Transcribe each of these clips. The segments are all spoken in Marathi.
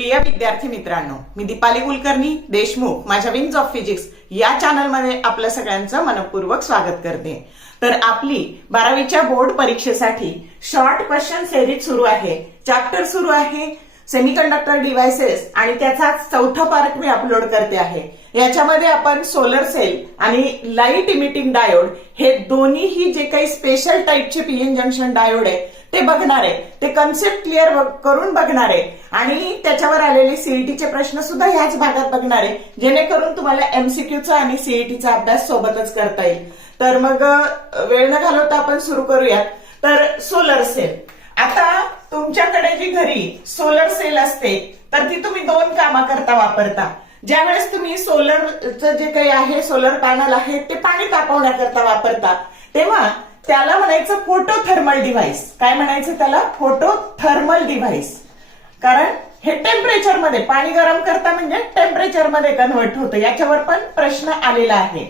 प्रिय विद्यार्थी मित्रांनो, मी दीपाली कुलकर्णी देशमुख माझ्या विंग्स ऑफ फिजिक्स या चॅनलमध्ये आपल्या सगळ्यांचं मनपूर्वक स्वागत करते। तर आपली 12वीच्या बोर्ड परीक्षेसाठी शॉर्ट क्वेश्चन सिरीज सुरू आहे। चॅप्टर सुरू आहे सेमीकंडक्टर डिव्हाइसेस आणि त्याचा चौथा पार्ट मी अपलोड करते आहे। याच्यामध्ये आपण सोलर सेल आणि लाईट इमिटिंग डायोड हे दोन्हीही जे काही स्पेशल टाईपचे पीएन जंक्शन डायोड आहे ते बघणार आहे, ते कन्सेप्ट क्लिअर करून बघणार आहे आणि त्याच्यावर आलेले सीईटीचे प्रश्न सुद्धा ह्याच भागात बघणार आहे, जेणेकरून तुम्हाला एमसीक्यूचा आणि सीईटीचा अभ्यास सोबतच करता येईल। तर मग वेळ न घालवता आपण सुरू करूयात। तर सोलर सेल, आता तुमच्याकडे जी घरी सोलर सेल असते तर ती तुम्ही दोन कामाकरता वापरता। ज्यावेळेस तुम्ही सोलरचं जे काही आहे, सोलर पॅनल आहे, ते पाणी तापवण्याकरता वापरता, तेव्हा त्याला म्हणायचं फोटोथर्मल डिव्हाइस। काय म्हणायचं त्याला? Photothermal device. कारण हे टेम्परेचर मध्ये, पाणी गरम करता म्हणजे टेम्परेचर मध्ये कन्वर्ट होतं। याच्यावर पण प्रश्न आलेला आहे।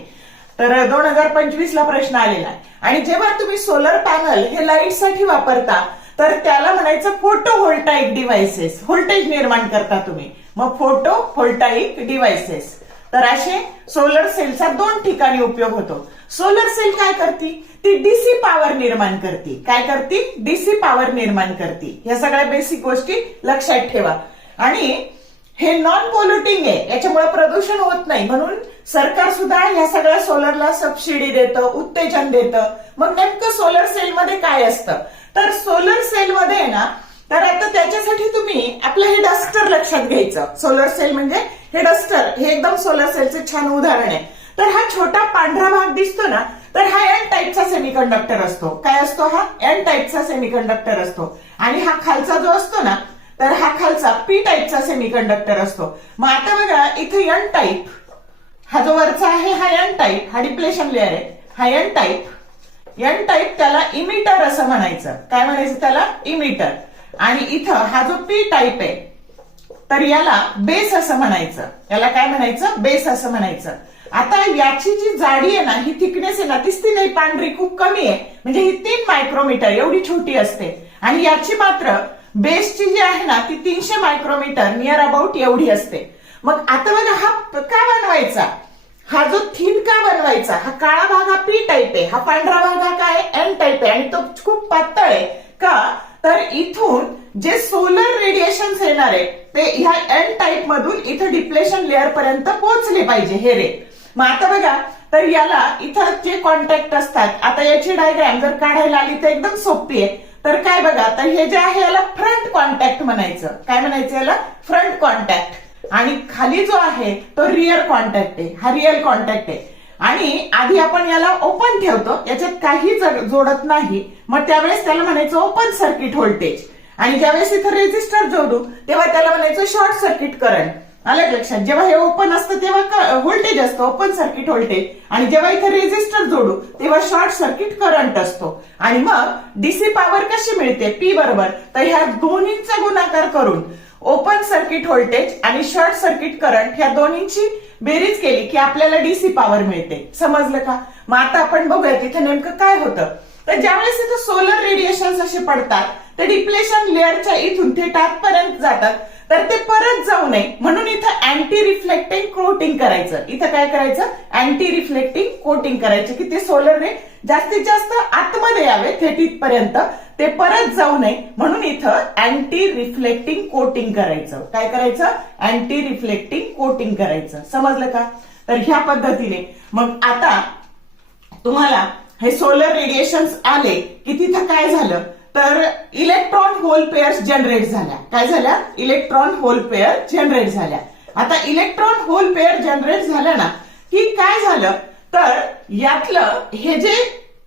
तर 2025 ला प्रश्न आलेला आहे। आणि जेव्हा तुम्ही सोलर पॅनल हे लाईट साठी वापरता तर त्याला म्हणायचं फोटो व्होल्टाईक डिव्हाइसेस। व्होल्टेज निर्माण करता तुम्ही, मग फोटो व्होल्टाईक डिव्हाइसेस। तर असे सोलर सेलचा दोन ठिकाणी उपयोग होतो। सोलर सेल काय करते? ती डीसी पॉवर निर्माण करते। काय करते? डीसी पॉवर निर्माण करते। या सगळ्या बेसिक गोष्टी लक्षात ठेवा। आणि हे नॉन पोल्युटिंग आहे, याच्यामुळे प्रदूषण होत नाही, म्हणून सरकार सुद्धा या सगळ्या सोलरला सबसिडी देतं, उत्तेजन देतं। मग नेमकं सोलर सेल मध्ये काय असतं? तर सोलर सेल मध्ये आहे ना, तर आता त्याच्यासाठी तुम्ही आपलं हे डस्टर लक्षात घ्यायचं। सोलर सेल म्हणजे हे डस्टर, हे एकदम सोलर सेलचं छान उदाहरण आहे। तर हा छोटा पांढरा भाग दिसतो ना, तर हा एन टाईपचा सेमीकंडक्टर असतो। काय असतो? हा एन टाईपचा सेमीकंडक्टर असतो। आणि हा खालचा जो असतो ना, तर हा खालचा पी टाईपचा सेमीकंडक्टर असतो। मग आता बघा, इथे एन टाईप, हा जो वरचा आहे हा एन टाईप, हा डिप्लेशन लेअर आहे, हा एन टाईप। एन टाईप त्याला इमिटर असं म्हणायचं। काय म्हणायचं त्याला? इमिटर। आणि इथं हा जो पी टाईप आहे तर याला बेस असं म्हणायचं। याला काय म्हणायचं? बेस असं म्हणायचं। आता याची जी जाडी आहे ना, ही थिकनेस आहे ना, दिसती नाही पांढरी, खूप कमी आहे, म्हणजे ही 3 मायक्रोमीटर एवढी छोटी असते। आणि याची मात्र बेसची जी आहे ना, ती 300 मायक्रोमीटर नियर अबाउट एवढी असते। मग आता बघा, हा का बनवायचा? हा जो थिन का बनवायचा? हा काळा भाग हा पी टाईप आहे, हा पांढरा भाग हा काय? एन टाईप आहे, आणि तो खूप पातळ आहे। का? तर इथून जे सोलर रेडिएशन येणार आहे ते ह्या एन टाईप मधून इथं डिप्लेशन लेअर पर्यंत पोहोचले पाहिजे हे रे। मग आता बघा, तर याला इथं जे कॉन्टॅक्ट असतात, आता याची डायग्राम जर काढायला आली तर एकदम सोपी आहे। तर काय बघा, तर हे जे आहे याला फ्रंट कॉन्टॅक्ट म्हणायचं। काय म्हणायचं याला? Front contact. आणि खाली जो आहे तो रिअर कॉन्टॅक्ट आहे, हा रिअर कॉन्टॅक्ट आहे। आणि आधी आपण याला ओपन ठेवतो, याच्यात काही जोडत नाही, मग त्यावेळेस त्याला म्हणायचं ओपन सर्किट व्होल्टेज। आणि ज्यावेळेस इथं रेजिस्टर जोडू तेव्हा त्याला म्हणायचं शॉर्ट सर्किट करंट। आलं लक्षात? जेव्हा हे ओपन असतं तेव्हा व्होल्टेज असतं, ओपन सर्किट व्होल्टेज, आणि जेव्हा इथं रेजिस्टर जोडू तेव्हा शॉर्ट सर्किट करंट असतो। आणि मग डीसी पॉवर कशी मिळते? पी बरोबर, तर ह्या दोन्हींचा गुणाकार करून ओपन सर्किट व्होल्टेज आणि शॉर्ट सर्किट करंट ह्या दोन्हींची बेरीज केली की आपल्याला डीसी पॉवर मिळते। समजलं का? मग आता आपण बघूया तिथे नेमकं काय होतं। तर ज्यावेळेस इथं सोलर रेडिएशन असे पडतात ते डिप्लेशन लेअरच्या इथून थेट आतपर्यंत जातात, तर ते परत जाऊ नये म्हणून इथं अँटी रिफ्लेक्टिंग कोटिंग करायचं। इथं काय करायचं? अँटी रिफ्लेक्टिंग कोटिंग करायचं की ते सोलर रे जास्तीत जास्त आतमध्ये यावे, थेट इथपर्यंत ते परत जाऊ नये म्हणून इथं अँटी रिफ्लेक्टिंग कोटिंग करायचं। काय करायचं? अँटी रिफ्लेक्टिंग कोटिंग करायचं। समजलं का? तर ह्या पद्धतीने मग आता तुम्हाला हे सोलर रेडिएशन्स आले की तिथं काय झालं, तर इलेक्ट्रॉन होल पेअर्स जनरेट झाल्या। काय झाल्या? इलेक्ट्रॉन होल पेअर जनरेट झाल्या। आता इलेक्ट्रॉन होल पेअर जनरेट झालं ना की काय झालं, तर यातलं हे जे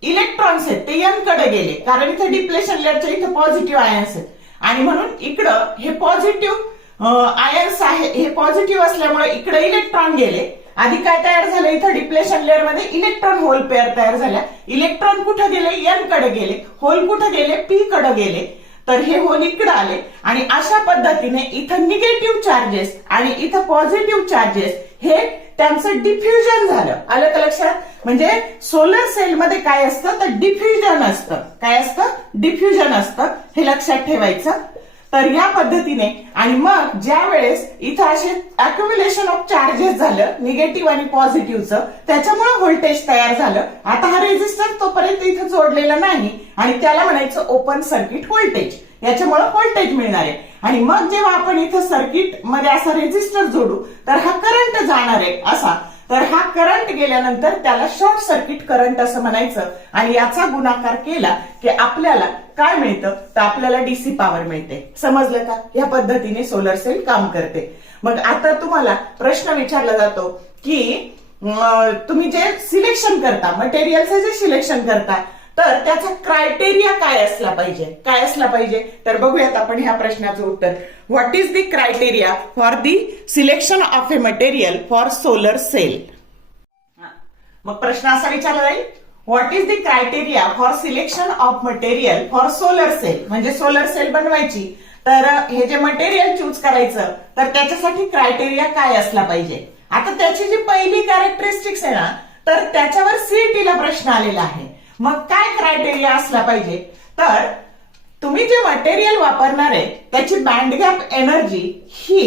इलेक्ट्रॉन्स आहेत ते एन कडे गेले, कारण इथे डिप्लेशन लेअरच्या इथे पॉझिटिव्ह आयन्स आहेत, आणि म्हणून इकडं हे पॉझिटिव्ह आयन्स आहे, हे पॉझिटिव्ह असल्यामुळे इकडे इलेक्ट्रॉन गेले। आधी काय तयार झालं? इथं डिप्लेशन लेअर मध्ये इलेक्ट्रॉन होल पेअर तयार झाल्या। इलेक्ट्रॉन कुठे गेले? एन कडे गेले। होल कुठे गेले? पी कडे गेले। तर हे होल इकडे आले, आणि अशा पद्धतीने इथं निगेटिव्ह चार्जेस आणि इथं पॉझिटिव्ह चार्जेस हे त्यांचं डिफ्युजन झालं। आलं का लक्षात? म्हणजे सोलर सेल मध्ये काय असतं? तर डिफ्युजन असतं। काय असतं? डिफ्युजन असतं, हे लक्षात ठेवायचं। तर या पद्धतीने आणि मग ज्या वेळेस इथं असे अक्युम्युलेशन ऑफ चार्जेस झालं निगेटिव्ह आणि पॉझिटिव्हचं, त्याच्यामुळे व्होल्टेज तयार झालं. आता हा रेझिस्टर तोपर्यंत इथं जोडलेला नाही आणि त्याला म्हणायचं ओपन सर्किट व्होल्टेज. याच्यामुळे व्होल्टेज मिळणार आहे. आणि मग जेव्हा आपण इथं सर्किट मध्ये असा रेझिस्टर जोडू तर हा करंट जाणार आहे असा. तर हा करंट गेल्यानंतर त्याला शॉर्ट सर्किट करंट असं म्हणायचं. आणि याचा गुणाकार केला की आपल्याला काय मिळतं, तर आपल्याला डीसी पॉवर मिळते. समजलं का? या पद्धतीने सोलर सेल काम करते. मग आता तुम्हाला प्रश्न विचारला जातो की तुम्ही जे सिलेक्शन करता, मटेरियलचं जे सिलेक्शन करता, तर त्याचा क्रायटेरिया काय असला पाहिजे, काय असला पाहिजे? तर बघूयात आपण ह्या प्रश्नाचं उत्तर. What is the criteria for the selection of a material for solar cell? मग प्रश्न असा विचारला जाईल, what is the criteria for selection of material for solar cell? म्हणजे सोलर सेल बनवायची तर हे जे मटेरियल चूज करायचं तर त्याच्यासाठी क्रायटेरिया काय असला पाहिजे. आता त्याची जी पहिली कॅरेक्टरिस्टिक्स आहे ना, तर त्याच्यावर सीईटीला प्रश्न आलेला आहे. मग काय क्रायटेरिया असला पाहिजे, तर तुम्ही जे मटेरियल वापरणार आहे त्याची बँड गॅप एनर्जी ही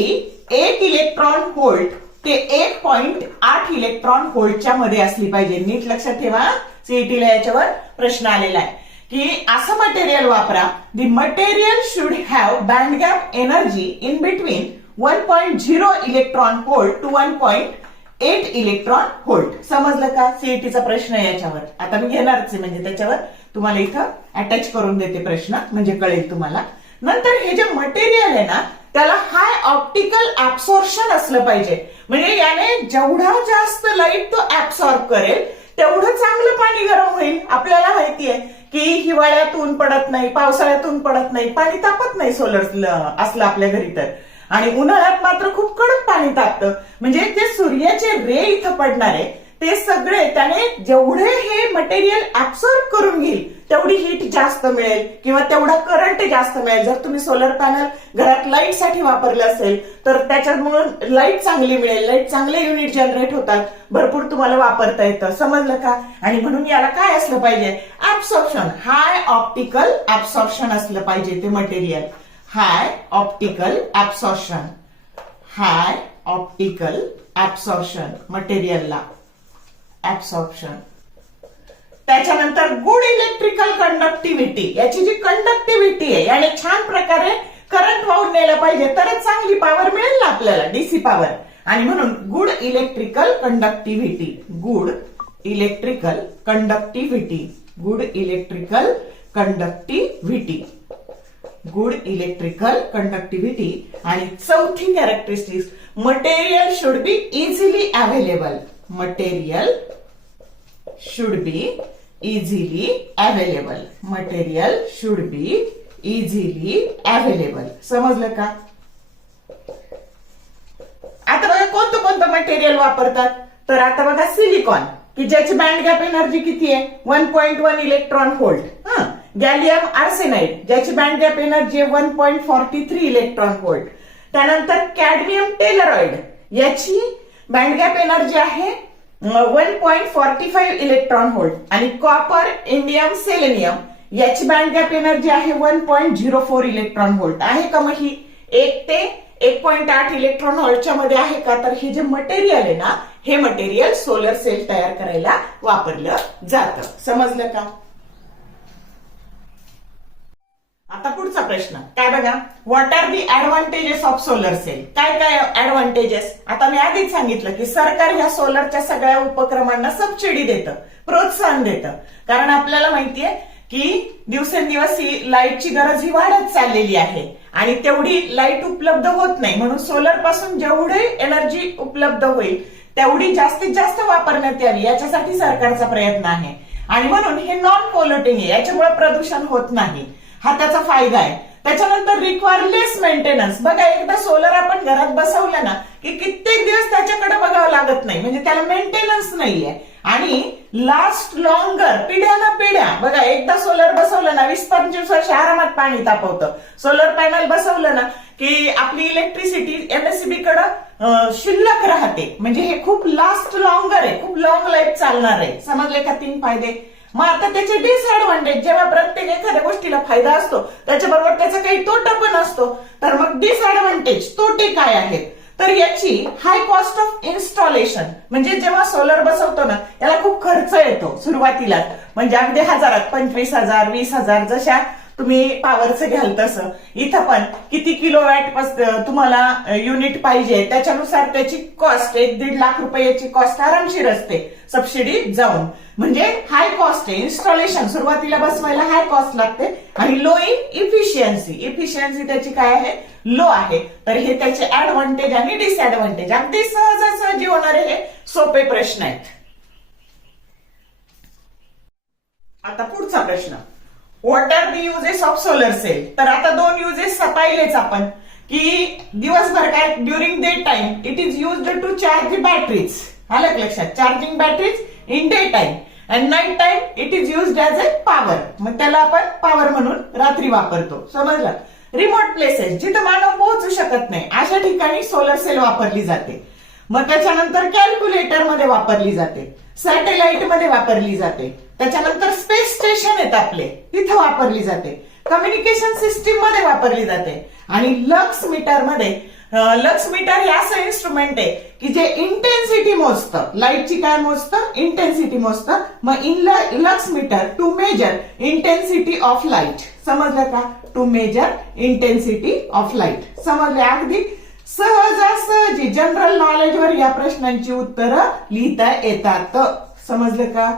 1 इलेक्ट्रॉन व्होल्ट ते 1.8 इलेक्ट्रॉन व्होल्टच्या मध्ये असली पाहिजे. नीट लक्षात ठेवा, सीईटीला याच्यावर प्रश्न आलेला आहे की असं मटेरियल वापरा, the material should have band gap energy in between 1.0 electron volt to 1.8 electron volt. समजलं का? सीईटीचा प्रश्न आहे याच्यावर. आता मी घेणारच आहे, म्हणजे त्याच्यावर तुम्हाला इथं अटॅच करून देते प्रश्न, म्हणजे कळेल तुम्हाला. नंतर हे जे मटेरियल आहे ना, त्याला हाय ऑप्टिकल ऍब्सॉर्प्शन असलं पाहिजे. म्हणजे याने जेवढा जास्त लाईट तो ऍब्सॉर्ब करेल तेवढं चांगलं पाणी गरम होईल. आपल्याला माहितीये की हिवाळ्यात ऊन पडत नाही, पावसाळ्यात ऊन पडत नाही, पाणी तापत नाही सोलर असलं आपल्या घरी तर. आणि उन्हाळ्यात मात्र खूप कडक पाणी तापतं. म्हणजे ते सूर्याचे रे इथं पडणारे ते सगळे त्याने जेवढे हे मटेरियल ऍब्सॉर्ब करून घेईल तेवढी हीट जास्त मिळेल किंवा तेवढा करंट जास्त मिळेल. जर तुम्ही सोलर पॅनल घरात लाईट साठी वापरलं असेल तर त्याच्यामुळे लाईट चांगली मिळेल, लाईट चांगले युनिट जनरेट होतात, भरपूर तुम्हाला वापरता येतं. समजलं का? आणि म्हणून याला काय असलं पाहिजे, ऍब्सॉर्प्शन, हाय ऑप्टिकल ऍब्सॉर्प्शन असलं पाहिजे ते मटेरियल. हाय ऑप्टिकल ऍब्सॉर्प्शन, हाय ऑप्टिकल ऍब्सॉर्प्शन मटेरियलला ऍब्सॉर्प्शन. त्याच्यानंतर गुड इलेक्ट्रिकल कंडक्टिव्हिटी, याची जी कंडक्टिव्हिटी आहे याने छान प्रकारे करंट वाहून नेला पाहिजे तरच चांगली पॉवर मिळेल ना आपल्याला, डीसी पॉवर. आणि म्हणून good electrical conductivity, good electrical conductivity, good electrical conductivity, good electrical conductivity. आणि चौथी characteristics, material should be easily available, material should be easily available, material should be easily available. समजलं का? आता बघा कोणतं कोणतं मटेरियल वापरतात, तर आता बघा सिलिकॉन की ज्याची बँड गॅप एनर्जी किती आहे, 1.1 इलेक्ट्रॉन व्होल्ट. गॅलियम आर्सेनाइड ज्याची बँड गॅप एनर्जी आहे 1.43 इलेक्ट्रॉन व्होल्ट. त्यानंतर कॅडमियम टेलरॉइड याची बँड गॅप एनर्जी आहे 1.45 इलेक्ट्रॉन व्होल्ट. आणि कॉपर इंडियम सेलेनियम याची बँड गॅप एनर्जी आहे 1.04 इलेक्ट्रॉन व्होल्ट. आहे का? मग ही 1 ते 1.8 इलेक्ट्रॉन व्होल्टच्या मध्ये आहे का? तर हे जे मटेरियल आहे ना, हे मटेरियल सोलर सेल तयार करायला वापरलं जातं. समजलं का? आता पुढचा प्रश्न काय बघा, what are the advantages of solar cell? काय काय ऍडव्हान्टेजेस? आता मी आधीच सांगितलं की सरकार ह्या सोलरच्या सगळ्या उपक्रमांना सबसिडी देतं, प्रोत्साहन देतं. कारण आपल्याला माहितीये की दिवसेंदिवस ही लाईटची गरज ही वाढत चाललेली आहे आणि तेवढी लाईट उपलब्ध होत नाही. म्हणून सोलर पासून जेवढी एनर्जी उपलब्ध होईल तेवढी जास्तीत जास्त वापरण्यात यावी याच्यासाठी सरकारचा प्रयत्न आहे. आणि म्हणून हे नॉन पोल्युटिंग आहे, याच्यामुळे प्रदूषण होत नाही, हा त्याचा फायदा आहे. त्याच्यानंतर रिक्वायर लेस मेंटेनन्स. बघा एकदा सोलर आपण घरात बसवलं ना की कित्येक दिवस त्याच्याकडे बघावं लागत नाही, म्हणजे त्याला मेंटेनन्स नाहीये. आणि लास्ट लॉंगर, पिढ्याना पिढ्या. बघा एकदा सोलर बसवलं ना 20-25 वर्ष आरामात पाणी तापवतं. सोलर पॅनल बसवलं ना की आपली इलेक्ट्रिसिटी एमएससीबी कडे शिल्लक राहते. म्हणजे हे खूप लास्ट लॉंगर आहे, खूप लॉंग लाईफ चालणार आहे. समजले का 3 फायदे? मग आता त्याचे डिसएडव्हान्टेज, जेव्हा प्रत्येक एखाद्या गोष्टीला फायदा असतो त्याच्याबरोबर त्याचा काही तोटा पण असतो, तर मग डिसएडव्हान्टेज तोटे काय आहेत? तर याची हाय कॉस्ट ऑफ इन्स्टॉलेशन, म्हणजे जेव्हा सोलर बसवतो ना याला खूप खर्च येतो सुरुवातीला, म्हणजे अगदी हजारात 25,000 20,000 जशा तुम्ही पॉवरचं घ्याल तसं. इथं पण किती किलोवॅट तुम्हाला युनिट पाहिजे त्याच्यानुसार त्याची कॉस्ट 1-1.5 लाख रुपयाची कॉस्ट आरामशीर असते सबसिडी जाऊन. म्हणजे हाय कॉस्ट आहे इन्स्टॉलेशन, सुरुवातीला बसवायला हाय कॉस्ट लागते, आणि लो इन इफिशियन्सी त्याची काय आहे? लो आहे. तर हे त्याचे ऍडव्हान्टेज आणि डिसएडव्हान्टेज. अगदी सहजासहजी होणारे हे सोपे प्रश्न आहेत. आता पुढचा प्रश्न, what are the uses of solar cell? तर आता 2 युजेस पाहिलेच आपण, की दिवसभर काय during day time it is used to charge batteries. आलं का लक्षात? Charging batteries in day time and night time it is used as a power. मग त्याला आपण पॉवर म्हणून रात्री वापरतो. समजलं? रिमोट प्लेसेस, जिथं मानव पोहोचू शकत नाही अशा ठिकाणी सोलर सेल वापरली जाते. मग त्याच्यानंतर कॅल्क्युलेटर मध्ये वापरली जाते, सॅटेलाइट मध्ये वापरली जाते, त्याच्यानंतर स्पेस स्टेशन आहेत आपले तिथं वापरली जाते, कम्युनिकेशन सिस्टीम मध्ये वापरली जाते, आणि लक्स मीटर मध्ये, लक्स मीटर हे असं इन्स्ट्रुमेंट आहे की जे इंटेन्सिटी मोजतं, लाईटची काय मोजतं? इंटेन्सिटी मोजतं. मग in lux meter to measure intensity of light. समजलं का? To measure intensity of light. समजले? अगदी सहजासहजी जनरल नॉलेजवर या प्रश्नांची उत्तरं लिहिता येतात. समजलं का?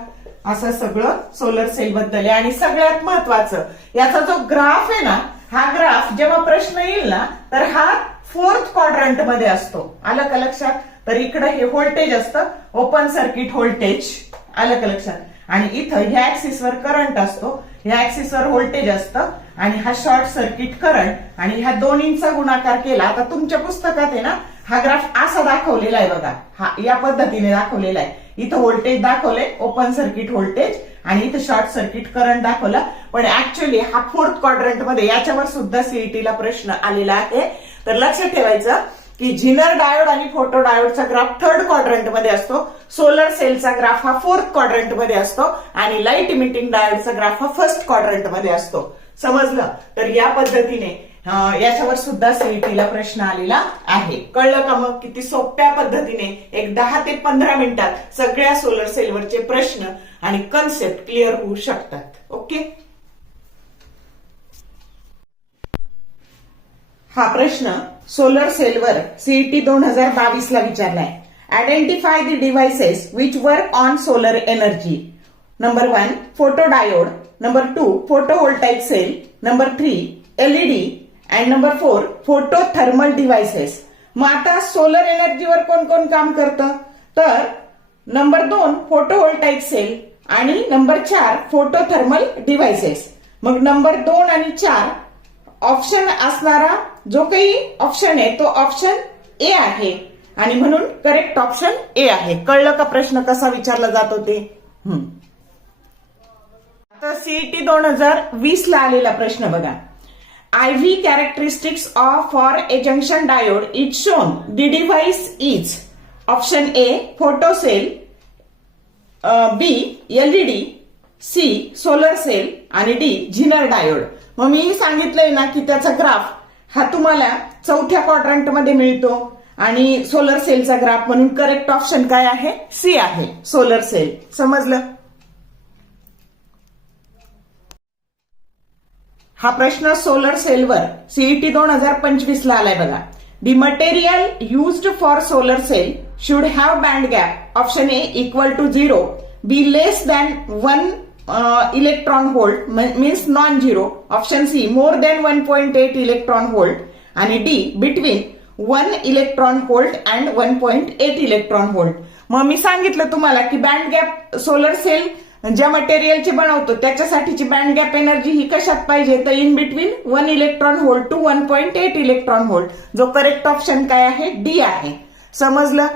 असं सगळं सोलर सेल बद्दल आहे. आणि सगळ्यात महत्वाचं, याचा जो ग्राफ आहे ना, हा ग्राफ जेव्हा प्रश्न येईल ना तर हा 4th क्वाड्रंट मध्ये असतो. आलं का लक्षात? तर इकडे हे व्होल्टेज असतं, ओपन सर्किट व्होल्टेज. आलं का लक्षात? आणि इथं ह्या ऍक्सिसवर करंट असतो, ह्या ऍक्सिसवर व्होल्टेज असतं, आणि हा शॉर्ट सर्किट करंट, आणि ह्या दोन्हींचा गुणाकार केला. आता तुमच्या पुस्तकात आहे ना हा ग्राफ असा दाखवलेला आहे बघा, हा या पद्धतीने दाखवलेला आहे. इथं व्होल्टेज दाखवले, ओपन सर्किट व्होल्टेज, आणि इथं शॉर्ट सर्किट करंट दाखवला. पण ऍक्च्युअली हा 4th क्वाड्रंट मध्ये, याच्यावर सुद्धा सीईटीला प्रश्न आलेला आहे. तर लक्षात ठेवायचं की झिनर डायोड आणि फोटो डायोडचा ग्राफ 3rd क्वाड्रंट मध्ये असतो, सोलर सेलचा ग्राफ हा 4th क्वाड्रंट मध्ये असतो, आणि लाईट इमिटिंग डायोडचा ग्राफ हा 1st क्वाड्रंट मध्ये असतो. समजलं? तर या पद्धतीने याच्यावर सुद्धा सीईटीला प्रश्न आलेला आहे. कळलं का? मग किती सोप्या पद्धतीने एक 10 ते 15 मिनिटात सगळ्या सोलर सेलवरचे प्रश्न आणि कन्सेप्ट क्लिअर होऊ शकतात. ओके. हा प्रश्न सोलर सेलवर सीईटी 2022 ला विचारलाय. Identify the devices which work on solar energy. Number 1 photo diode, number 2 photovoltaic cell, number 3 LED, and number 4 photo thermal devices. मग आता सोलर एनर्जीवर कोण कोण काम करतं? तर नंबर 2 फोटोव्होल्टाइक सेल, आणि नंबर 4 फोटो थर्मल डिव्हाइसेस. मग नंबर 2 आणि 4 ऑप्शन असणारा जो काही ऑप्शन आहे तो ऑप्शन ए आहे, आणि म्हणून करेक्ट ऑप्शन ए आहे. कळलं का प्रश्न कसा विचारला जातो ते? आता सीईटी 2020 ला आलेला प्रश्न बघा. IV characteristics of for a junction diode is shown. The device is option A photo cell, B LED, C solar cell, आणि D झिनर डायोड. मग मी सांगितलंय ना की त्याचा ग्राफ हा तुम्हाला 4थ्या क्वाड्रंट मध्ये मिळतो, आणि सोलर सेलचा ग्राफ, म्हणून करेक्ट ऑप्शन काय आहे? सी आहे, सोलर सेल. समजलं? हा प्रश्न सोलर सेलवर सीईटी 2025 ला आलाय बघा. The material used for solar cell should have band gap. Option A equal to 0, B less than 1 electron volt means non zero. Option C more than 1.8 electron volt, आणि D between 1 electron volt and 1.8 electron volt. मग मी सांगितलं तुम्हाला की बँड गॅप सोलर सेल ज्या मटेरियलची बनवतो त्याच्यासाठीची बँड गॅप एनर्जी ही कशात पाहिजे? तर in between 1 electron volt to 1.8 electron volt. जो करेक्ट ऑप्शन काय आहे? डी आहे. समजलं?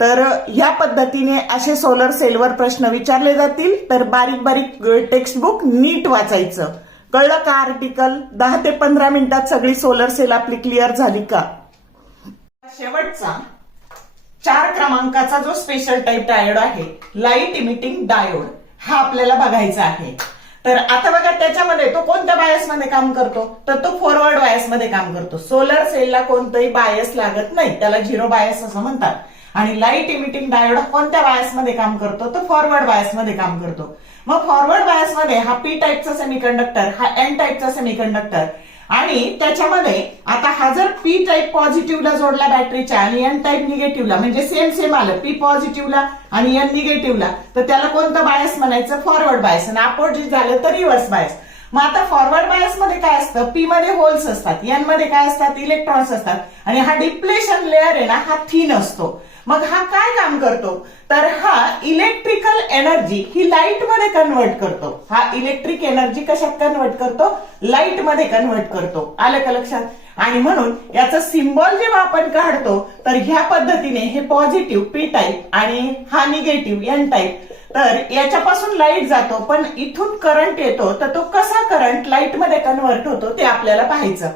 तर ह्या पद्धतीने असे सोलर सेलवर प्रश्न विचारले जातील. तर बारीक बारीक टेक्स्टबुक नीट वाचायचं. कळलं का? आर्टिकल 10 ते 15 मिनिटात सगळी सोलर सेल आपली क्लिअर झाली का? शेवटचा 4 क्रमांकाचा जो स्पेशल टाईप डायोड आहे लाईट इमिटिंग डायोड, हा आपल्याला बघायचा आहे. तर आता बघा त्याच्यामध्ये तो कोणत्या बायस मध्ये काम करतो, तर तो फॉरवर्ड बायस मध्ये काम करतो. सोलर सेलला कोणतंही बायस लागत नाही, त्याला झिरो बायस असं म्हणतात. आणि लाईट इमिटिंग डायोड कोणत्या बायस मध्ये काम करतो, तो फॉरवर्ड बायस मध्ये काम करतो. मग फॉरवर्ड बायस मध्ये हा पी टाईपचा सेमीकंडक्टर, हा एन टाईपचा सेमीकंडक्टर, आणि त्याच्यामध्ये आता हा जर पी टाईप पॉझिटिव्हला जोडला बॅटरीच्या आणि एन टाईप निगेटिव्हला, म्हणजे सेम सेम आलं पी पॉझिटिव्हला आणि एन निगेटिव्हला, तर त्याला कोणतं बायस म्हणायचं, फॉरवर्ड बायस. आणि अपोजिट झालं तर रिव्हर्स बायस. मग आता फॉरवर्ड बायस मध्ये काय असतं, पी मध्ये होल्स असतात, एन मध्ये काय असतात, इलेक्ट्रॉन्स असतात, आणि हा डिप्लेशन लेअर आहे ना हा थिन असतो. मग हा काय काम करतो, तर हा इलेक्ट्रिकल एनर्जी ही लाईट मध्ये कन्वर्ट करतो. हा इलेक्ट्रिक एनर्जी कशात कन्वर्ट करतो, लाईट मध्ये कन्वर्ट करतो. आलं का लक्षात. आणि म्हणून याचं सिम्बॉल जेव्हा आपण काढतो तर ह्या पद्धतीने हे पॉझिटिव्ह पी टाईप आणि हा निगेटिव्ह एन टाईप, तर याच्यापासून लाईट जातो पण इथून करंट येतो, तर तो कसा करंट लाईट मध्ये कन्वर्ट होतो ते आपल्याला पाहायचं.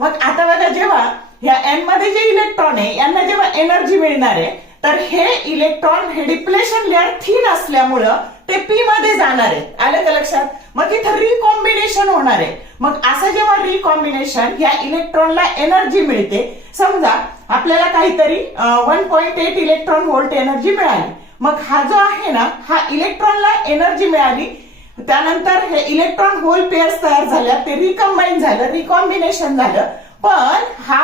मग आता बघा जेव्हा ह्या एन मध्ये जे इलेक्ट्रॉन आहे यांना जेव्हा एनर्जी मिळणार आहे, तर हे इलेक्ट्रॉन हे डिप्लेशन लेअर थिन असल्यामुळं ते पी मध्ये जाणार आहे. आलं का लक्षात. मग तिथं रिकॉम्बिनेशन होणार आहे. मग असं जेव्हा रिकॉम्बिनेशन ह्या इलेक्ट्रॉनला एनर्जी मिळते, समजा आपल्याला काहीतरी 1.8 इलेक्ट्रॉन व्होल्ट एनर्जी मिळाली. मग हा जो आहे ना हा इलेक्ट्रॉनला एनर्जी मिळाली, त्यानंतर हे इलेक्ट्रॉन होल पेअर्स तयार झाल्या, ते रिकंबाईन झालं, रिकॉम्बिनेशन झालं, पण हा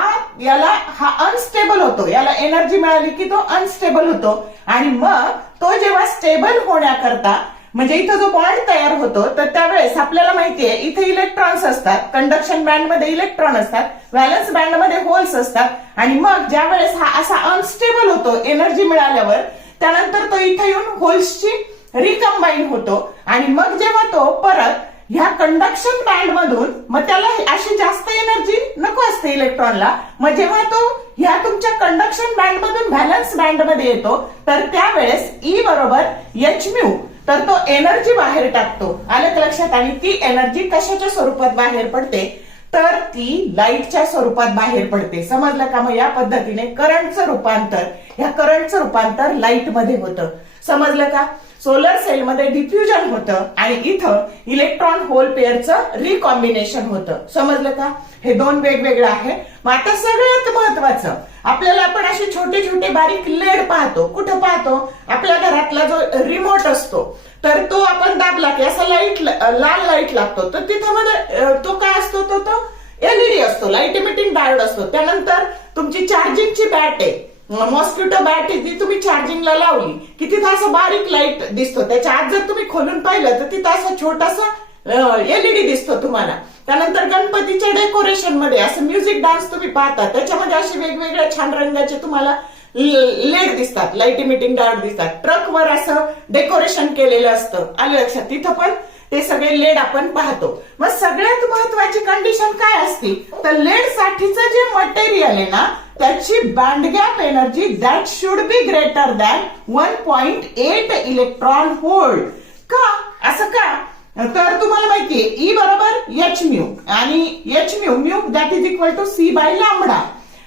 अनस्टेबल होतो. याला एनर्जी मिळाली की तो अनस्टेबल होतो. आणि मग तो जेव्हा स्टेबल होण्याकरता, म्हणजे इथं जो बॉन्ड तयार होतो, तर त्यावेळेस आपल्याला माहितीये इथे इलेक्ट्रॉन्स असतात, कंडक्शन बँड मध्ये इलेक्ट्रॉन असतात, व्हॅलन्स बँड मध्ये होल्स असतात. आणि मग ज्या वेळेस हा असा अनस्टेबल होतो एनर्जी मिळाल्यावर, त्यानंतर तो इथे येऊन होल्सची रिकंबाईन होतो. आणि मग जेव्हा तो परत ह्या कंडक्शन बँड मधून, मग त्याला अशी जास्त एनर्जी नको असते इलेक्ट्रॉनला, मग जेव्हा तो ह्या तुमच्या कंडक्शन बँड मधून व्हॅलन्स बँड मध्ये येतो, तर त्यावेळेस ई बरोबर एच म्यू, तर तो एनर्जी बाहेर टाकतो. आलं का लक्षात. आणि ती एनर्जी कशाच्या स्वरूपात बाहेर पडते, तर ती लाईटच्या स्वरूपात बाहेर पडते. समजलं का. मग या पद्धतीने ह्या करंटचं रूपांतर लाईट मध्ये होतं. समजलं का. सोलर सेल मध्ये डिफ्युजन होतं आणि इथं इलेक्ट्रॉन होल पेअरचं रिकॉम्बिनेशन होतं. समजलं का. हे दोन वेगवेगळं आहे. मग आता सगळ्यात महत्वाचं, आपल्याला आपण असे छोटे छोटे बारीक लेड पाहतो. कुठं पाहतो, आपल्या घरातला जो रिमोट असतो, तर तो आपण दाबला की असा लाल लाईट लागतो. तर तिथं मध्ये तो काय असतो, तो एलईडी असतो, लाईट इमिटिंग डायोड असतो. त्यानंतर तुमची चार्जिंगची बॅट आहे, मॉस्किटो बॅट आहे, ती तुम्ही चार्जिंगला लावली की तिथं असं बारीक लाईट दिसतो. त्याच्या आत जर तुम्ही खोलून पाहिलं तर तिथं असं छोटासा एलईडी दिसतो तुम्हाला. त्यानंतर गणपतीच्या डेकोरेशन मध्ये असं म्युझिक डान्स तुम्ही पाहता, त्याच्यामध्ये असे वेगवेगळ्या छान रंगाचे तुम्हाला लेड दिसतात, लाईट इमिटिंग डायोड दिसतात. ट्रकवर असं डेकोरेशन केलेलं असतं. आलं लक्षात. तिथं पण ते सगळे लेड आपण पाहतो. मग सगळ्यात महत्वाची कंडिशन काय असते, तर लेड साठीचं जे मटेरियल आहे ना, त्याची band gap energy that should be greater than 1.8 electron volt. का असं का, तर तुम्हाला माहितीये ई बरोबर एच म्यू, आणि h mu that is equal to c by lambda.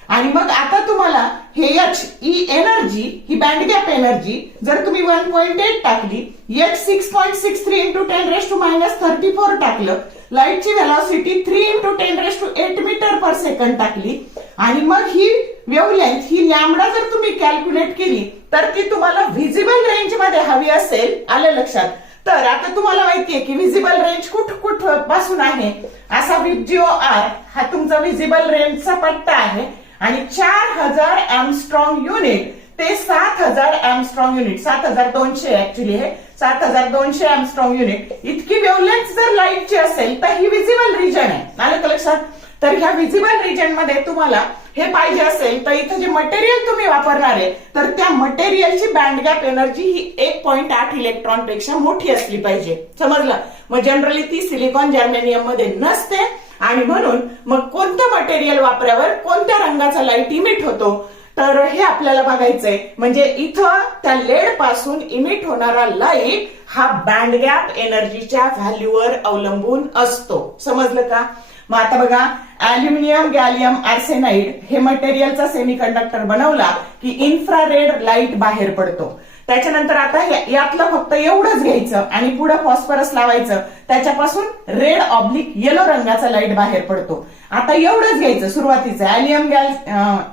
आणि मग आता तुम्हाला हे एच ई एनर्जी, ही बँड गॅप एनर्जी जर तुम्ही 1.8 टाकली, एच 6.63 इंटू 10⁻34 टाकलं, लाईटची व्हेलॉसिटी 3 इंटू 10⁸ मीटर पर सेकंड टाकली, आणि मग ही वेव्हलेंथ ही लॅम्बडा जर तुम्ही कॅल्क्युलेट केली, तर ती तुम्हाला व्हिजिबल रेंज मध्ये हवी असेल. आलं लक्षात. तर आता तुम्हाला माहितीये की व्हिजिबल रेंज कुठ पासून आहे, असा VGO R हा तुमचा व्हिजिबल रेंजचा पट्टा आहे. आणि 4000 एमस्ट्रॉंग युनिट ते 7000 एमस्ट्रॉंग युनिट, 7200 ऍक्च्युली हे 7200 एमस्ट्रॉंग युनिट इतकी वेव्हलेंथ जर लाईटची असेल तर ही व्हिजिबल रिजन आहे. आलं का लक्षात. तर ह्या व्हिजिबल रिजन मध्ये तुम्हाला हे पाहिजे असेल तर इथं जे मटेरियल तुम्ही वापरणार आहे, तर त्या मटेरियलची बँड गॅप एनर्जी ही 1.8 इलेक्ट्रॉन पेक्षा मोठी असली पाहिजे. समजलं. मग जनरली ती सिलिकॉन जर्मेनियम मध्ये नसते. आणि म्हणून मग कोणतं मटेरियल वापरावर कोणत्या रंगाचा लाईट इमिट होतो, तर हे आपल्याला बघायचंय. म्हणजे इथं त्या लेड पासून इमिट होणारा लाईट हा बँड गॅप एनर्जीच्या व्हॅल्यूवर अवलंबून असतो. समजलं का. मग आता बघा, अल्युमिनियम गॅलियम आर्सेनाइड हे मटेरियलचा सेमीकंडक्टर बनवला की इन्फ्रारेड लाईट बाहेर पडतो. त्याच्यानंतर आता यातलं फक्त एवढंच घ्यायचं आणि पुढे फॉस्फरस लावायचं, त्याच्यापासून रेड ऑब्लिक येलो रंगाचा लाईट बाहेर पडतो. आता एवढंच घ्यायचं सुरुवातीचं,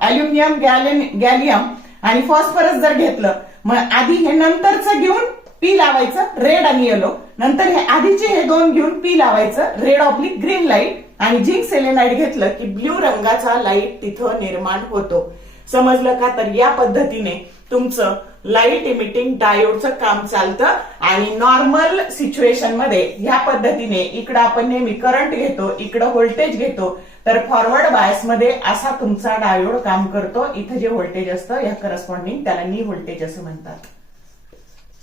अल्युमिनियम, गॅलियम आणि फॉस्फरस जर घेतलं, मग आधी हे नंतरचं घेऊन पी लावायचं, रेड आणि येलो, नंतर हे आधीचे हे दोन घेऊन पी लावायचं, रेड ऑब्लिक ग्रीन लाईट, आणि झिंक सेलेनाइड घेतलं की ब्ल्यू रंगाचा लाईट तिथं निर्माण होतो. समजलं का? तर या पद्धतीने तुमचं लाईट इमिटिंग डायोडचं काम चालतं. आणि नॉर्मल सिच्युएशन मध्ये ह्या पद्धतीने इकडं आपण नेहमी करंट घेतो, इकडं व्होल्टेज घेतो, तर फॉरवर्ड बायस मध्ये असा तुमचा डायोड काम करतो. इथं जे व्होल्टेज असतं या करस्पॉन्डिंग त्याला नी व्होल्टेज असं म्हणतात.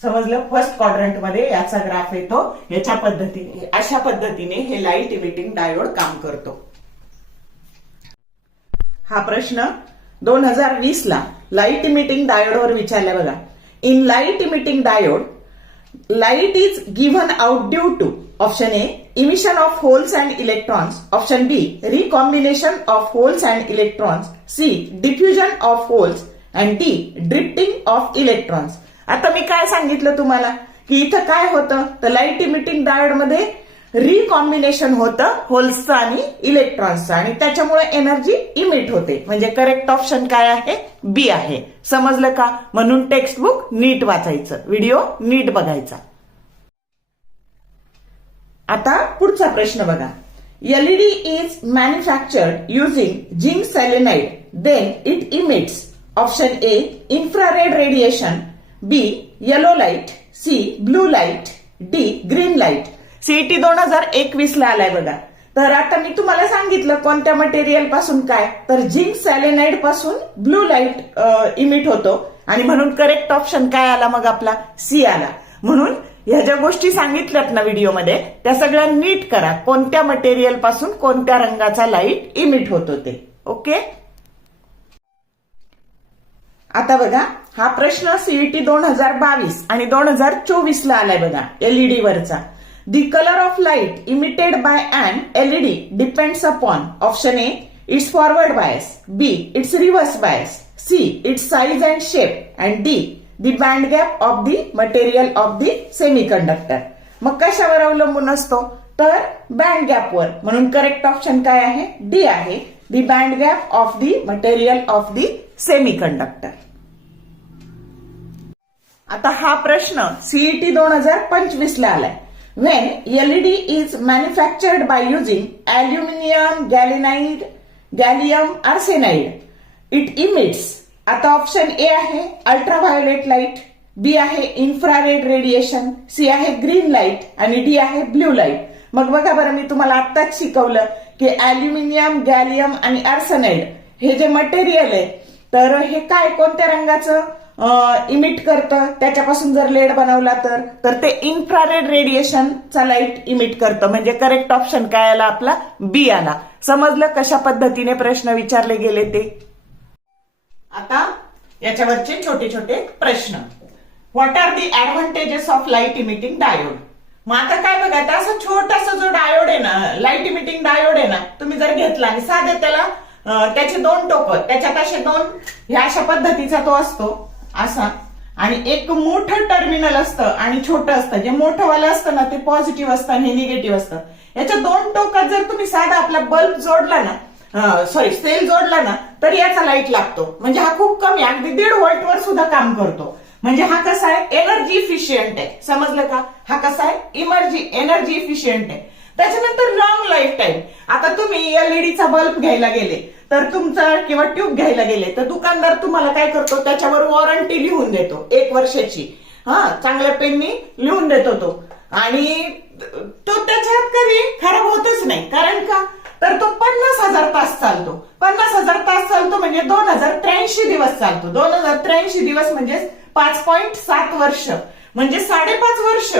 समजलं? फर्स्ट क्वाड्रंट मध्ये याचा ग्राफ येतो याच्या पद्धतीने. अशा पद्धतीने हे लाईट इमिटिंग डायोड काम करतो. हा प्रश्न 2020 ला लाईट इमिटिंग डायोडवर विचारला बघा. In light emitting diode, light is given out due to option A emission of holes and electrons, option B recombination of holes and electrons, C diffusion of holes and D drifting of electrons. आता मी काय सांगितलं तुम्हाला की इथं काय होतं, तर लाईट इमिटिंग डायोड मध्ये रिकॉम्बिनेशन होतं होल्सचं आणि इलेक्ट्रॉन्सचं, आणि त्याच्यामुळे एनर्जी इमिट होते. म्हणजे करेक्ट ऑप्शन काय आहे? बी आहे. समजलं का? म्हणून टेक्स्ट बुक नीट वाचायचं, व्हिडिओ नीट बघायचा. आता पुढचा प्रश्न बघा. LED is manufactured using zinc selenide, then it emits option A infrared radiation, B yellow light, C blue light, D green light. CET 2021 ला आलाय बघा. तर आता मी तुम्हाला सांगितलं कोणत्या मटेरियल पासून काय, तर झिंक सॅलेनाइड पासून ब्लू लाईट इमिट होतो, आणि म्हणून करेक्ट ऑप्शन काय आला मग आपला? सी आला. म्हणून ह्या ज्या गोष्टी सांगितल्यात ना व्हिडिओमध्ये त्या सगळ्या नीट करा, कोणत्या मटेरियल पासून कोणत्या रंगाचा लाईट इमिट होतो ते. ओके. आता बघा हा प्रश्न सीईटी 2022 आणि 2024 ला आलाय बघा एलईडी वरचा. The color of light emitted by an LED depends upon option A its forward bias, B its reverse bias, C its size and shape, and D the band gap of the material of the semiconductor. मग कशावर अवलंबून असतो? तर बँड गॅपवर. म्हणून करेक्ट ऑप्शन काय आहे? डी आहे, the band gap of the material of the semiconductor. आता हा प्रश्न सीईटी 2025 ला आलाय. When LED is manufactured by using aluminum, gallium arsenide, it emits. आता ऑप्शन ए आहे अल्ट्राव्हायोलेट लाईट, बी आहे इन्फ्रारेड रेडिएशन, सी आहे ग्रीन लाईट आणि डी आहे ब्ल्यू लाईट. मग बघा बरं, मी तुम्हाला आत्ताच शिकवलं की अल्युमिनियम, गॅलियम आणि आर्सेनाइड हे जे मटेरियल आहे, तर हे काय कोणत्या रंगाचं इमिट करतं? त्याच्यापासून जर लेड बनवला तर ते इन्फ्रारेड रेडिएशनचा लाईट इमिट करतं. म्हणजे करेक्ट ऑप्शन काय आला आपला? बी आला. समजलं कशा पद्धतीने प्रश्न विचारले गेले ते? आता याच्यावरचे छोटे छोटे प्रश्न. What are the advantages of light emitting diode? मग आता काय बघा, आता असं छोटासा जो डायोड आहे ना, लाईट इमिटिंग डायोड आहे ना, तुम्ही जर घेतला आणि साधे त्याला त्याचे दोन टोकं, त्याच्यात असे दोन ह्या अशा पद्धतीचा तो असतो असा, आणि एक मोठं टर्मिनल असतं आणि छोटं असतं. जे मोठंवालं असतं ना ते पॉझिटिव्ह असतं आणि हे निगेटिव्ह असतं. याच्या दोन टोकात जर तुम्ही साधा आपला बल्ब जोडला ना, सेल जोडला ना, तर याचा लाईट लागतो. म्हणजे हा खूप कमी, अगदी 1.5 व्होल्ट वर सुद्धा काम करतो. म्हणजे हा कसा आहे? एनर्जी इफिशियंट आहे. समजलं का? हा कसा आहे? एनर्जी इफिशियंट आहे. त्याच्यानंतर लॉंग लाईफ टाईम. आता तुम्ही एलईडीचा बल्ब घ्यायला गेले तर तुमचं, किंवा ट्यूब घ्यायला गेले तर दुकानदार तुम्हाला काय करतो? त्याच्यावर वॉरंटी लिहून देतो 1 वर्षाची. चांगल्या पेननी लिहून देतो तो, आणि तो त्याच्यात कधी खराब होतच नाही. कारण का? तर तो 50,000 तास चालतो. 50,000 तास चालतो म्हणजे 2083 दिवस चालतो. 2083 दिवस म्हणजे 5.7 वर्ष, म्हणजे 5.5 वर्ष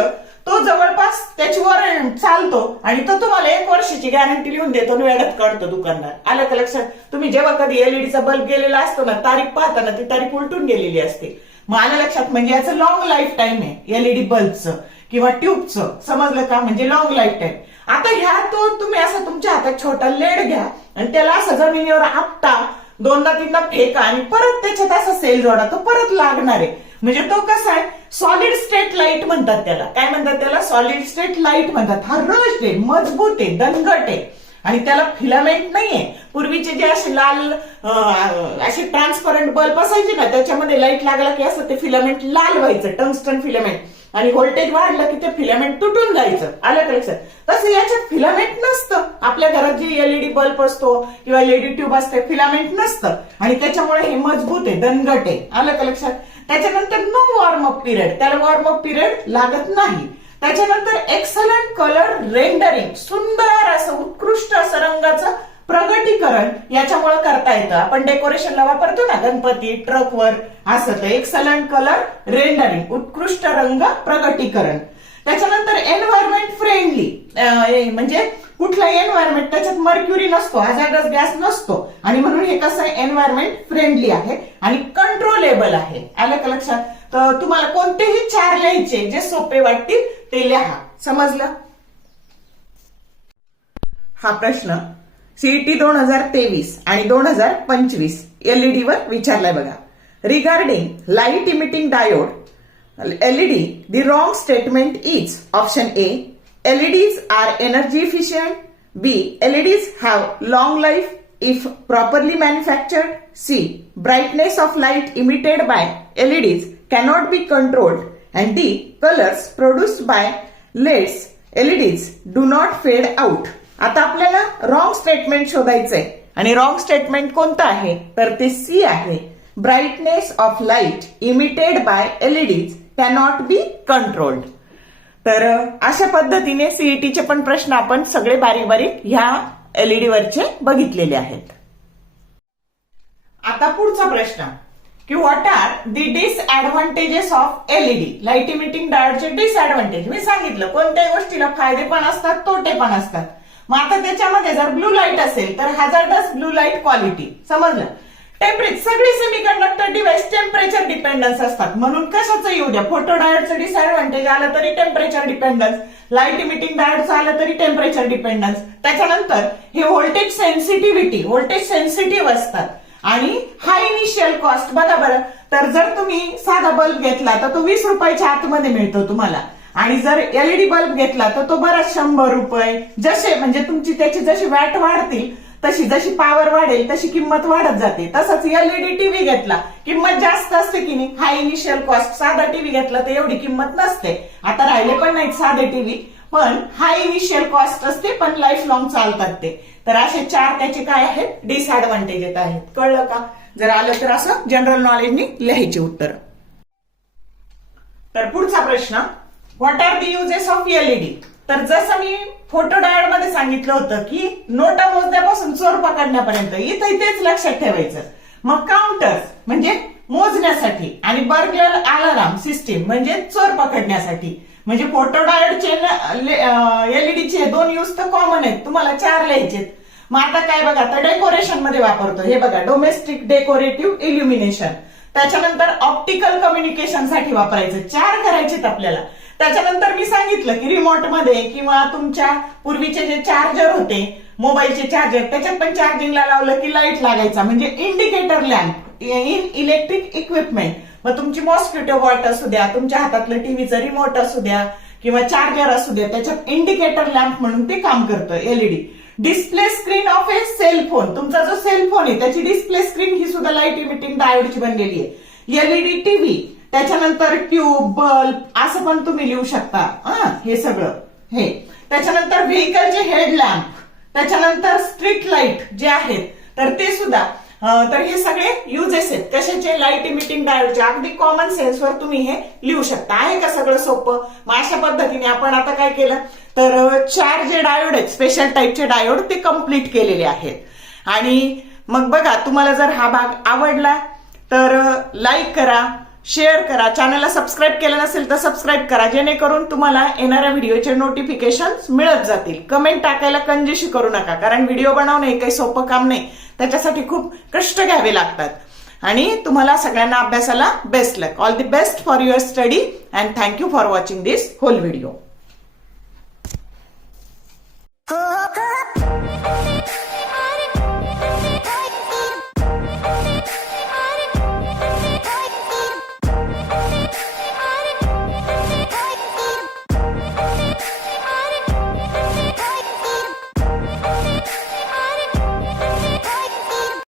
तो जवळपास त्याच्यावर चालतो, आणि तो तुम्हाला 1 वर्षाची गॅरंटी लिहून देतो. वेळात काढतो दुकानदार. आलं का लक्षात? तुम्ही जेव्हा कधी एलईडीचा बल्ब गेलेला असतो ना, तारीख पाहताना ती तारीख उलटून गेलेली असते. मग आलं लक्षात? म्हणजे याचं लॉंग लाईफ टाईम आहे एलईडी बल्बचं किंवा ट्यूबचं. समजलं का? म्हणजे लॉंग लाईफ टाईम. आता ह्या तो तुम्ही असं तुमच्या हातात छोटा लेड घ्या आणि त्याला असं जमिनीवर आपटा, 2दा 3दा फेका आणि परत त्याच्यात असा सेल जोडा, तो परत लागणार आहे. म्हणजे तो कसा आहे, सॉलिड स्टेट लाईट म्हणतात त्याला. काय म्हणतात त्याला? सॉलिड स्टेट लाईट म्हणतात. हा रश आहे, मजबूत आहे, दणकट आहे आणि त्याला फिलामेंट नाहीये. पूर्वीचे जे असे लाल असे ट्रान्सपरंट बल्ब असायचे ना, त्याच्यामध्ये लाईट लागला की असं ते फिलामेंट लाल व्हायचं, टंगस्टन फिलामेंट, आणि व्होल्टेज वाढलं की ते फिलामेंट तुटून जायचं. आलं का लक्षात? तसं याच्यात फिलामेंट नसतं. आपल्या घरात जे एलईडी बल्ब असतो किंवा एलईडी ट्यूब असते, फिलामेंट नसतं आणि त्याच्यामुळे हे मजबूत आहे, दणकट आहे. आलं का लक्षात? त्याच्यानंतर नो वॉर्मअप पिरियड, त्याला वॉर्मअप पिरियड लागत नाही. त्याच्यानंतर एक्सलंट कलर रेंडरिंग, सुंदर असं उत्कृष्ट असं रंगाचं प्रगटीकरण याच्यामुळे करता येतं. आपण डेकोरेशनला वापरतो ना गणपती, ट्रकवर, असं तर एक्सलंट कलर रेंडरिंग, उत्कृष्ट रंग प्रगटीकरण. त्याच्यानंतर एन्व्हायरमेंट फ्रेंडली, म्हणजे कुठलाही एन्व्हायरमेंट त्याच्यात मर्क्युरी नसतो, हॅझार्डस गॅस नसतो आणि म्हणून हे कसं आहे, एन्व्हायरमेंट फ्रेंडली आहे आणि कंट्रोलेबल आहे. आलं का लक्षात? तर तुम्हाला कोणतेही 4 लिहायचे जे सोपे वाटतील ते लिहा. समजलं? हा प्रश्न सीईटी 2023 आणि 2025 एलईडी वर विचारलाय बघा. Regarding light emitting diode LED, the wrong statement is option A, LEDs are energy efficient, B, LEDs have long life if properly manufactured, C, brightness of light emitted by LEDs cannot be controlled, and D, colors produced by LEDs do not fade out. आता आपल्याला रॉंग स्टेटमेंट शोधायचंय आणि रॉंग स्टेटमेंट कोणतं आहे, तर ते सी आहे. Brightness of light emitted by LEDs cannot be controlled. तर अशा पद्धतीने सीईटीचे पण प्रश्न आपण सगळे बारीक बारीक ह्या एलईडी वरचे बघितलेले आहेत. आता पुढचा प्रश्न की what are the disadvantages of LED, light emitting डायोडचे डिसएडव्हान्टेज. मी सांगितलं कोणत्याही गोष्टीला फायदे पण असतात, तोटे पण असतात. मग आता त्याच्यामध्ये जर ब्लू लाईट असेल तर हॅझार्डस ब्लू लाईट क्वालिटी, समजलं? टेम्परेचर, सगळे सेमीकंडक्टर डिव्हाइस टेम्परेचर डिपेंडन्स असतात, म्हणून कशाचं येऊ द्या, फोटो डायोडचं डिसएडव्हान्टेज आलं तरी टेम्परेचर डिपेंडन्स, लाईट इमिटिंग डायोडचं आलं तरी टेम्परेचर डिपेंडन्स. त्याच्यानंतर हे व्होल्टेज सेन्सिटिव्हिटी, व्होल्टेज सेन्सिटिव्ह असतात आणि हाय इनिशियल कॉस्ट. बघा बरं, तर जर तुम्ही साधा बल्ब घेतला तर तो 20 रुपयाच्या आतमध्ये मिळतो तुम्हाला, आणि जर एलईडी बल्ब घेतला तर तो बराच 100 रुपये, जसे म्हणजे तुमची त्याची जशी वॅट वाढतील तशी, जशी पॉवर वाढेल तशी किंमत वाढत जाते. तसंच एलईडी टीव्ही घेतला किंमत जास्त असते की नाही, हाय इनिशियल कॉस्ट. साधा टीव्ही घेतला तर एवढी किंमत नसते, आता राहिले पण नाहीत साधे टीव्ही, पण हाय इनिशियल कॉस्ट असते पण लाईफ लॉंग चालतात ते. तर असे 4 त्याचे काय आहेत, डिसएडव्हान्टेजेस आहेत. कळलं का? जर आलं तर असं जनरल नॉलेजनी लिहायचे उत्तर. तर पुढचा प्रश्न, what are the uses of LED. तर जसं मी फोटो डायोड मध्ये सांगितलं होतं की नोटा मोजण्यापासून चोर पकडण्यापर्यंत, इथं तेच लक्षात ठेवायचं. मग काउंटर्स म्हणजे मोजण्यासाठी आणि बर्गलर अलार्म सिस्टीम म्हणजे चोर पकडण्यासाठी. म्हणजे फोटो डायोडचे एलईडीचे 2 यूज तर कॉमन आहेत, तुम्हाला 4 लिहायचे. मग आता काय बघा, तर डेकोरेशन मध्ये वापरतो. हे बघा, डोमेस्टिक डेकोरेटिव्ह इल्युमिनेशन. त्याच्यानंतर ऑप्टिकल कम्युनिकेशन साठी वापरायचं, 4 करायचेत आपल्याला. त्याच्यानंतर मी सांगितलं की रिमोट मध्ये किंवा तुमच्या पूर्वीचे जे चार्जर होते, मोबाईलचे चार्जर, त्याच्यात पण चार्जिंगला लावलं की लाईट लागायचा, म्हणजे indicator lamp in electric equipment. मग तुमची मॉस्किटो वॉट असू द्या, तुमच्या हातातलं टीव्हीचं रिमोट असू द्या किंवा चार्जर असू द्या, त्याच्यात इंडिकेटर लॅम्प म्हणून ते काम करतं LED. Display screen of A cellphone, तुमचा जो सेलफोन आहे त्याची डिस्प्ले स्क्रीन ही सुद्धा लाईट इमिटिंग डायोडची बनलेली आहे. एलईडी टीव्ही, त्याच्यानंतर ट्यूब, बल्ब असं पण तुम्ही लिहू शकता. हे सगळं हे. त्याच्यानंतर व्हेकलचे हेडलॅम्प, त्याच्यानंतर स्ट्रीट लाईट जे आहेत तर ते सुद्धा. तर हे सगळे युजेस आहेत कशाचे, लाईट इमिटिंग डायोडचे. अगदी कॉमन सेन्सवर तुम्ही हे लिहू शकता. आहे का सगळं सोपं? मग अशा पद्धतीने आपण आता काय केलं, तर 4 जे डायोड आहेत स्पेशल टाईपचे डायोड ते कम्प्लीट केलेले आहेत. आणि मग बघा, तुम्हाला जर हा भाग आवडला तर लाईक करा, शेअर करा, चॅनलला सबस्क्राईब केलं नसेल तर सबस्क्राईब करा, जेणेकरून तुम्हाला येणाऱ्या व्हिडिओचे नोटिफिकेशन मिळत जातील. कमेंट टाकायला कंजूसी करू नका, कारण व्हिडिओ बनवणे हे काही सोपं काम नाही, त्याच्यासाठी खूप कष्ट घ्यावे लागतात. आणि तुम्हाला सगळ्यांना अभ्यासाला best luck. All the best for your study and thank you for watching this whole video.